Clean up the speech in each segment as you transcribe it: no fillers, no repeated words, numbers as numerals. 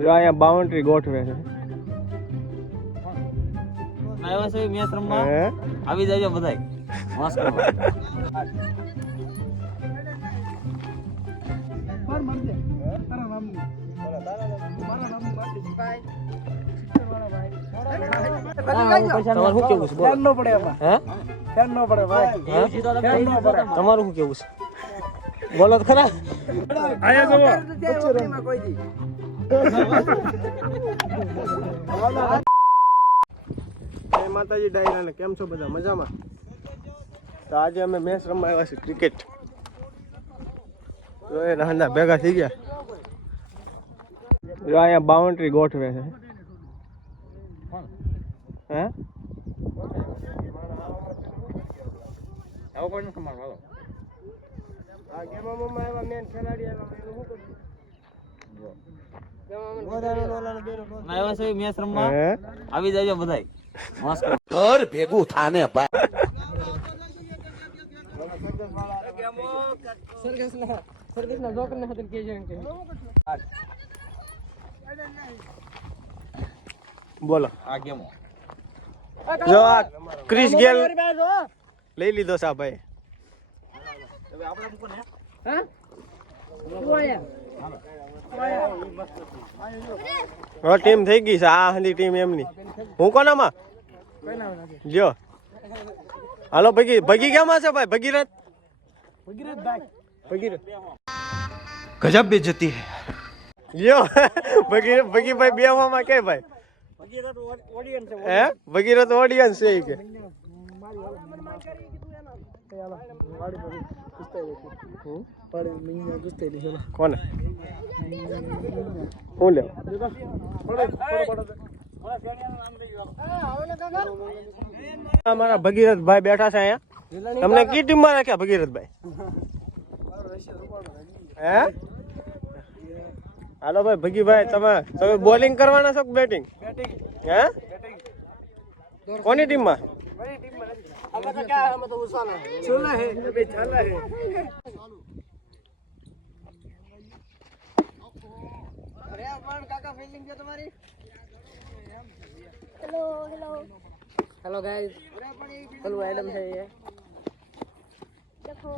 જો અહીંયા બાઉન્ડ્રી ગોઠવે છે. આવ્યા છે મેચ રમવા, આવી જાજો બધાય મસ્ત કરવા. માર માર દે તારા નામની મારા નામની માર દે ભાઈ સિસ્ટર વાળા ભાઈ. તમારું શું કેવું છે? ધ્યાન ન પડે એમાં. હે ધ્યાન ન પડે ભાઈ. તમારું શું કેવું છે? બોલો તો ખરા. આયા જવો જય માતાજી ડાયરાને કેમ છો બધા મજામાં? તો આજે અમે મેચ રમવા આવ્યા છીએ ક્રિકેટ. તો એ નાના ભેગા થઈ ગયા. જો અહીંયા બાઉન્ડ્રી ગોઠવે છે. હે આવો કોઈ નથી મારવા. આ ગેમમાં આવ્યા મેન ખેલાડી આવ્યા એનું શું કરું? આવ્યા છે મેચ રમવા, આવી જાજો બધાય મસ્ત કરવા. ઘર ભેગું થાને ભાઈ. સરગસના જોકરને હાથે કે છે બોલો. આ ગેમો જો આ ક્રિસ ગેલ લઈ લીધો સા ભાઈ. હવે આપણે ઉપર ને હા તું આયા ટીમ થઈ ગઈ છે આ હંધી ટીમ એમની. હું કોનામાં લ્યો હાલો ભગી ભગી કેમાં છે ભાઈ? ભગીરથ ભગીરથ ભાઈ ભગીરથ ગજબ બેइज्जती है. લ્યો ભગીભાઈ બેવામાં કે ભાઈ ભગીરથ ઓડિયન્સ છે. હે ભગીરથ ઓડિયન્સ છે ઈ કે કોને હું લેવ અમારા ભગીરથ ભાઈ બેઠા છે અહીંયા. તમને કી ટીમમાં રાખ્યા ભગીરથભાઈ? હે હાલો ભાઈ ભગીભાઈ તમે બોલિંગ કરવાના છો કે બેટિંગ? હે કોની ટીમમાં? અમે તો ક્યાં અમે તો ઉસાલા છોલા હે બે છાલા હે. અરે પણ કાકા ફિલ્ડિંગ છે તમારી. Hello hello guys. Hello Adam છે ये देखो.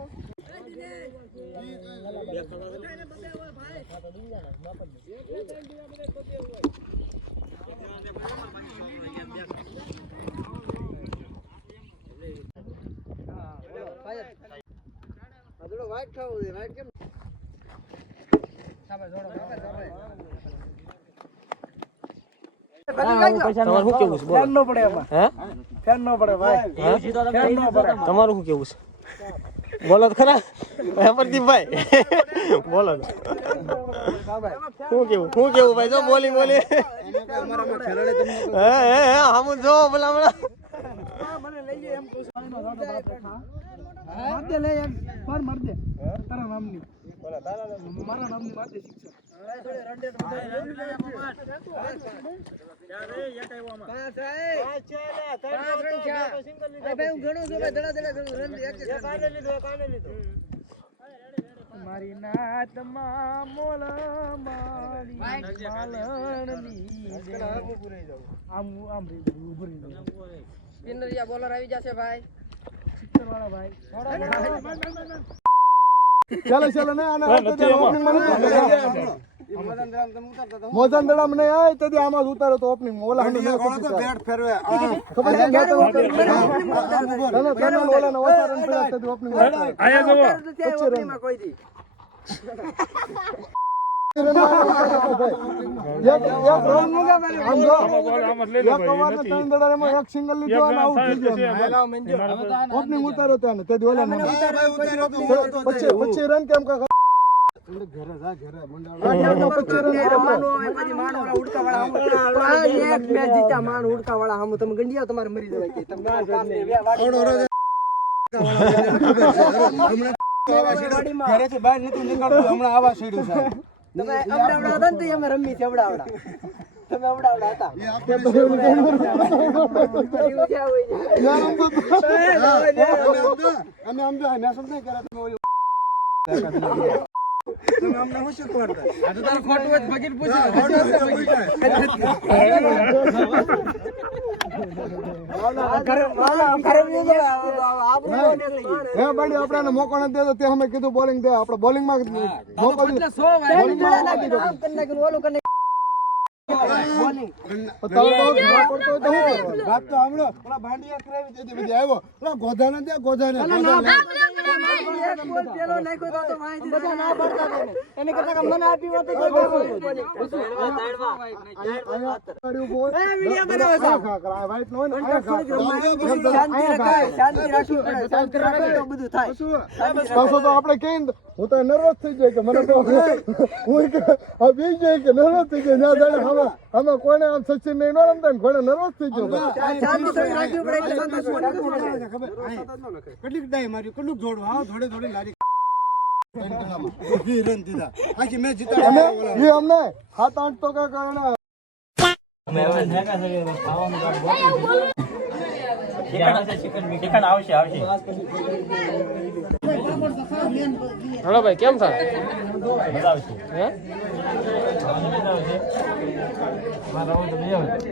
વાઈટ ખાવું છે. વાઈટ કેમ સાબે જોડો સાબે તમારું શું કેવું છે? બોલો. ધ્યાન ન પડે એમાં. હે ધ્યાન ન પડે ભાઈ. ધ્યાન ન પડે. તમારું શું કેવું છે? બોલો તો ખરા પ્રદીપભાઈ બોલો તો. શું કેવું ભાઈ? જો બોલી હે હમ જો બોલા બોલા મને લઈ જાય એમ પૂછવાનો જોડો બાપ હા માર દે લે એમ પર માર દે તારા નામની મારા નામની માર દે શિક્ષક. મારી નાતમાં મોલ મારી માલણની આમ રે ઉભરી દો. પિનરિયા બોલર આવી જશે ભાઈ. સિસ્ટર વાળા ભાઈ. ચાલો ને આના ઓપનિંગ માં મોજન દડા મને આય તો આમાં ઉતારો તો ઓપનિંગ માં ઓલા હંડી બેટ ફેરવે ખબર છે કે તો તને ઓલા ને ઓતારન પેલા તો ઓપનિંગ આયા જવો ઓપનિંગ માં કોઈ દી ઓપનિંગ ઉતારો ત્યાં તે ઓલા પછી રન કેમ કા તમે ગંડિયા તમારે મરી જવાય ઘરેથી બહાર નથી નીકળતું હમણાં આવા સીડ્યું છે. તમે અવડાવડા હતા ને અમે રમી છે અવડાવડા. તમે અવડાવડા હતા. અમે અમને શું શીખવાડતા આ તો તારું ખોટું હોય બગીર પૂછી આપણે મોકો નથી દેતો તે અમે કીધું બોલિંગ દે આપણે બોલિંગ માં મોકો આપડે કઈ હું તો નર્વસ થઈ જાય કે મને તો હું બી જાય કે નર્વસ થઈ જાય અમે કોઈને આમ સચિન નહીં ન રમતા ને કોઈને નર્વસ થઈ ગયો કેટલીક ડાય મારી કેટલું જોડું હા થોડે થોડી લારી રન દીધા આખી મેચ જીતા એ અમને 7-8 તો કા કારણે ચિકન આવશે હલો ભાઈ કેમ થાય મજા આવશે હે મજા આવશે મારા તો મજા આવશે